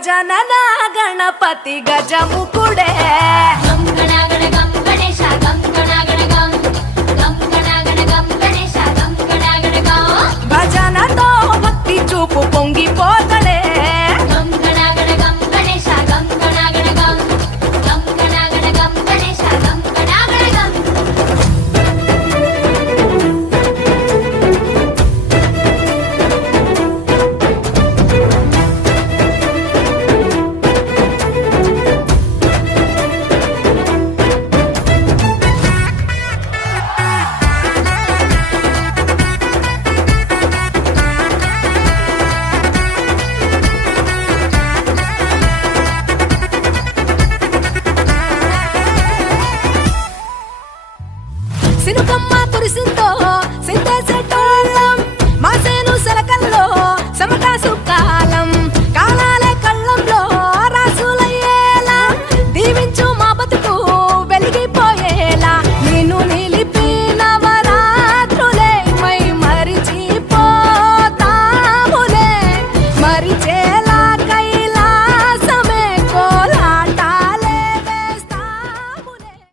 గజనన గణపతి గజముకుడే గం గణగణ గం గణేశ గం గణగణ గం గం గణగణ గం గణేశ గం గణగణ గం భజనతో భక్తి చూపు పొంగిపోతలే గం గణగణ గం గణేశ గం గణగణ గం గం గణగణ గం గణేశ గం గణగణ గం సినుకమ్మ కురిసిందో సింతేసే